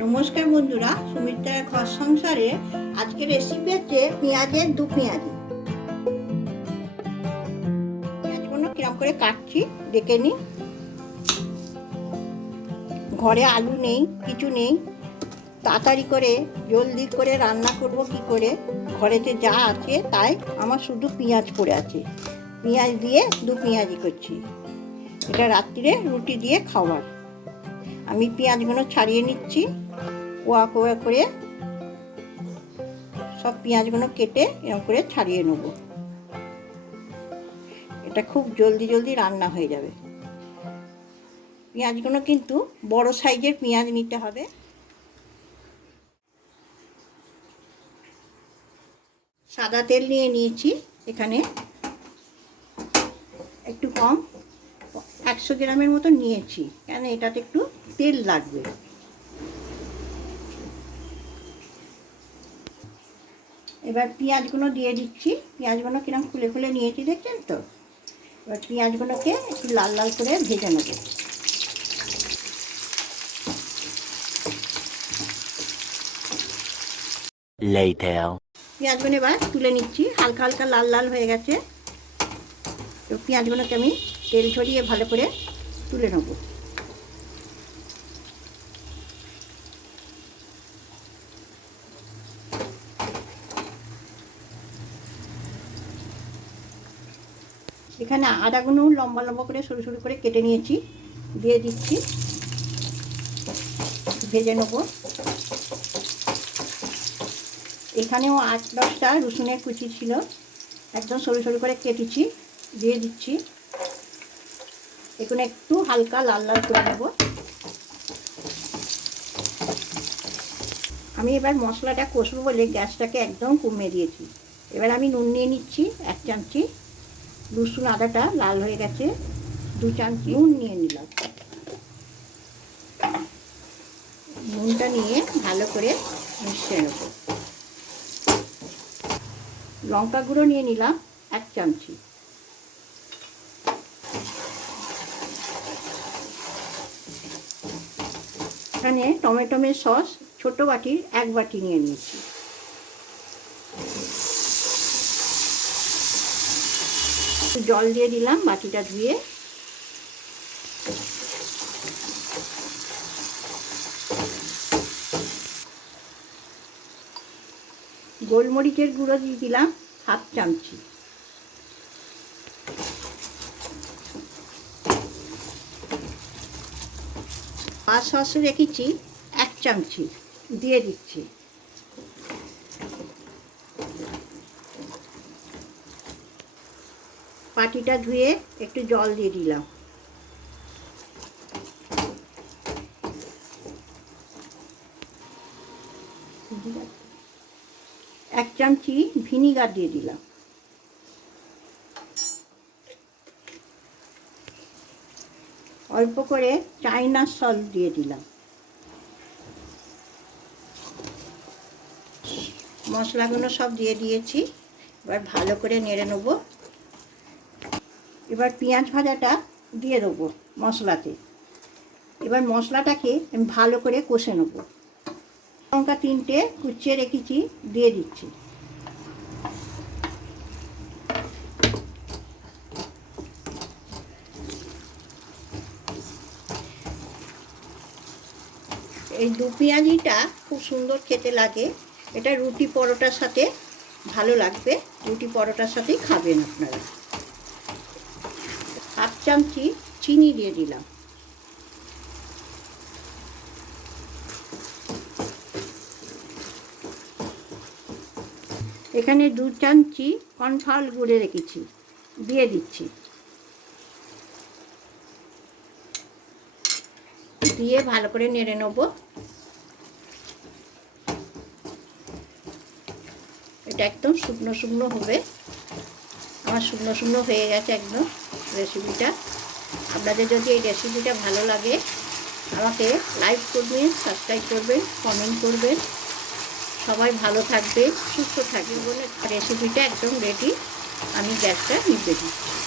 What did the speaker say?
নমস্কার বন্ধুরা, সুমিত্রার ঘর সংসারে আজকে রেসিপি হচ্ছে পেঁয়াজের দু পেঁয়াজি। পেঁয়াজগুলো কিরম করে কাটছি দেখে নি। ঘরে আলু নেই, কিছু নেই, তাড়াতাড়ি করে জলদি করে রান্না করব কি করে, ঘরেতে যা আছে তাই আমার শুধু পেঁয়াজ পড়ে আছে। পেঁয়াজ দিয়ে দু পেঁয়াজি করছি, এটা রাত্রিরে রুটি দিয়ে খাওয়ার। আমি পেঁয়াজগুলো ছাড়িয়ে নিচ্ছি, কোয়া কোয়া করে সব পেঁয়াজগুলো কেটে এরকম করে ছাড়িয়ে নেব। এটা খুব জলদি জলদি রান্না হয়ে যাবে। পেঁয়াজগুলো কিন্তু বড় সাইজের পেঁয়াজ নিতে হবে। সাদা তেল নিয়ে নিয়েছি, এখানে একটু কম 100 গ্রামের মতো নিয়েছি, কেন এটাতে একটু তেল লাগবে। এবার পেঁয়াজগুলো দিয়ে দিচ্ছি। পেঁয়াজগুলো কিরম খুলে খুলে নিয়েছি দেখছেন তো। এবার পেঁয়াজগুলোকে একটু লাল লাল করে ভেজে নেব। পেঁয়াজগুলো এবার তুলে নিচ্ছি, হালকা হালকা লাল লাল হয়ে গেছে। তো পেঁয়াজগুলোকে আমি তেল ছড়িয়ে ভালো করে তুলে নেব। এখানে আদাগুলো লম্বা লম্বা করে সরু সরু করে কেটে নিয়েছি, দিয়ে দিচ্ছি, ভেজে নেব। এখানেও 8-10টা রসুনের কুচি ছিল, একদম সরু সরু করে কেটেছি, দিয়ে দিচ্ছি। এখানে একটু হালকা লাল লাল করে নেব। আমি এবার মশলাটা কষবো বলে গ্যাসটাকে একদম কমিয়ে দিয়েছি। এবার আমি নুন নিয়ে নিচ্ছি 1 চামচি। রসুন আদাটা লাল হয়ে গেছে, 2 চামচি নুন নিয়ে নিলাম। নুনটা নিয়ে ভালো করে মিশিয়ে নেব। লঙ্কা গুঁড়ো নিয়ে নিলাম 1 চামচি। এখানে টমেটোমের সস ছোট বাটির 1 বাটি নিয়ে নিয়েছি। জল দিয়ে দিলাম বাটিটা ধুয়ে। গোলমরিচের গুঁড়ো দিয়ে দিলাম 1/2 চামচি। আর সস রেখেছি 1 চামচি, দিয়ে দিচ্ছি। বাটিটা ধুয়ে একটু জল দিয়ে দিলাম। 1 চামচি ভিনিগার দিয়ে দিলাম। অল্প করে চাইনা সল্ট দিয়ে দিলাম। মশলাগুলো সব দিয়ে দিয়েছি, এবার ভালো করে নেড়ে নেব। এবার পেঁয়াজ ভাজাটা দিয়ে দেবো মশলাতে। এবার মশলাটাকে আমি ভালো করে কষে নেব। লঙ্কা 3টে কুচিয়ে রেখেছি, দিয়ে দিচ্ছি। এই দু পেঁয়াজিটা খুব সুন্দর খেতে লাগে। এটা রুটি পরোটার সাথে ভালো লাগবে, রুটি পরোটার সাথেই খাবেন আপনারা। 1/2 চামচি চিনি দিয়ে দিলাম। এখানে 2 চামচি কর্নফ্লাওয়ার গুঁড়ে রেখেছি, দিয়ে দিচ্ছি। দিয়ে ভালো করে নেড়ে নেব। এটা একদম শুকনো শুকনো হবে। আমার শুকনো শুকনো হয়ে গেছে একদম রেসিপিটা। আপনাদের যদি এই রেসিপিটা ভালো লাগে আমাকে লাইক করবেন, সাবস্ক্রাইব করবেন, কমেন্ট করবেন। সবাই ভালো থাকবে, সুস্থ থাকবে বলে রেসিপিটা একদম রেডি। আমি গ্যাসটা নিভে দিচ্ছি।